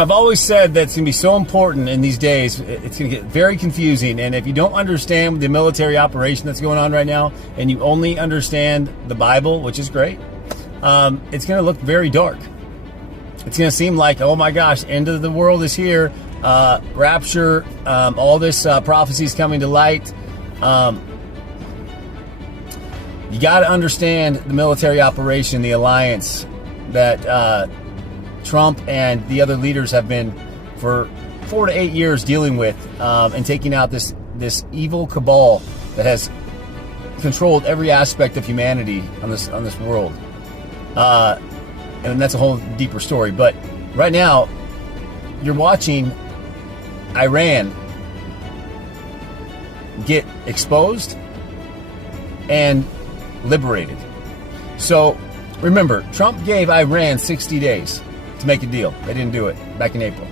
I've always said that it's going to be so important in these days. It's going to get very confusing. And if you don't understand the military operation that's going on right now, and you only understand the Bible, which is great, it's going to look very dark. It's going to seem like, oh my gosh, end of the world is here. Rapture, all this prophecy is coming to light. You got to understand the military operation, the alliance that Trump and the other leaders have been for 4 to 8 years dealing with, and taking out this evil cabal that has controlled every aspect of humanity on this world. And that's a whole deeper story. But right now, you're watching Iran get exposed and liberated. So remember, Trump gave Iran 60 days to make a deal. They didn't do it back in April.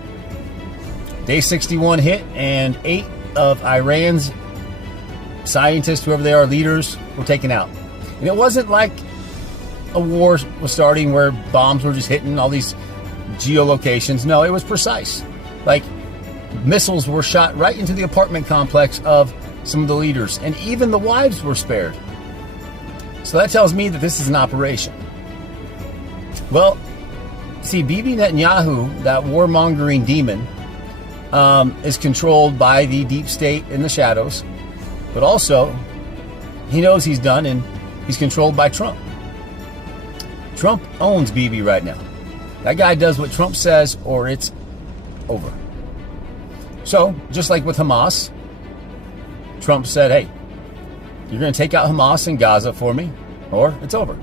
Day 61 hit, and 8 of Iran's scientists, whoever they are, leaders, were taken out. And it wasn't like a war was starting where bombs were just hitting all these geolocations. No, it was precise. Like, missiles were shot right into the apartment complex of some of the leaders, and even the wives were spared. So that tells me that this is an operation. Well, see, Bibi Netanyahu, that warmongering demon, is controlled by the deep state in the shadows, but also he knows he's done, and he's controlled by Trump. Trump owns Bibi right now. That guy does what Trump says, or it's over. So, just like with Hamas, Trump said, hey, you're going to take out Hamas in Gaza for me, or it's over.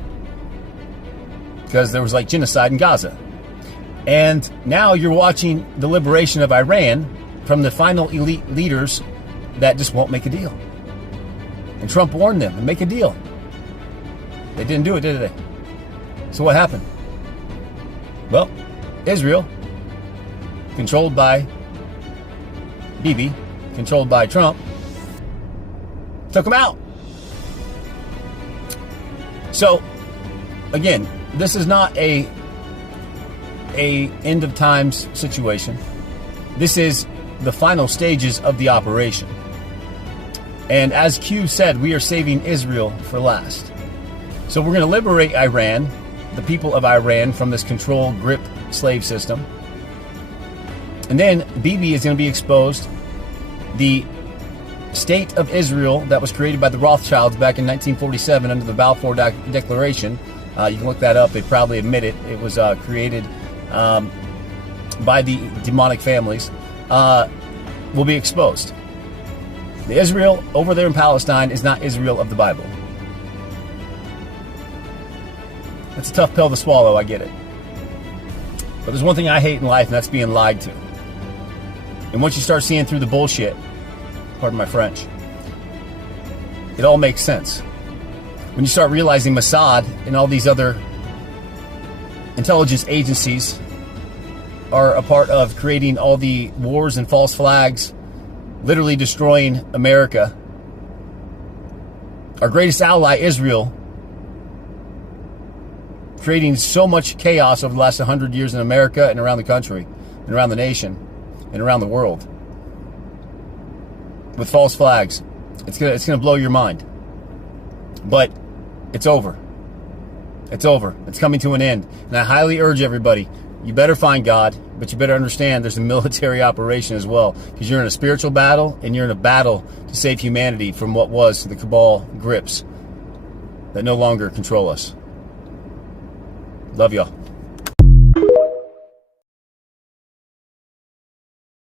Because there was like genocide in Gaza. And now you're watching the liberation of Iran from the final elite leaders that just won't make a deal. And Trump warned them to make a deal. They didn't do it, did they? So what happened? Well, Israel, controlled by Bibi, controlled by Trump, took them out. So, again, this is not a end of times situation. This is the final stages of the operation. And as Q said, we are saving Israel for last. So we're going to liberate Iran, the people of Iran, from this control grip slave system. And then Bibi is going to be exposed. The state of Israel that was created by the Rothschilds back in 1947 under the Balfour Declaration. You can look that up. They probably admit it. It was created by the demonic families. Will be exposed. The Israel over there in Palestine is not Israel of the Bible. That's a tough pill to swallow, I get it. But there's one thing I hate in life, and that's being lied to. And once you start seeing through the bullshit, pardon my French, it all makes sense. When you start realizing Mossad and all these other intelligence agencies are a part of creating all the wars and false flags, literally destroying America. Our greatest ally, Israel, creating so much chaos over the last 100 years in America and around the country and around the nation and around the world with false flags. It's gonna blow your mind. But it's over. It's over. It's coming to an end. And I highly urge everybody, you better find God, but you better understand there's a military operation as well, because you're in a spiritual battle, and you're in a battle to save humanity from what was the cabal grips that no longer control us. Love y'all.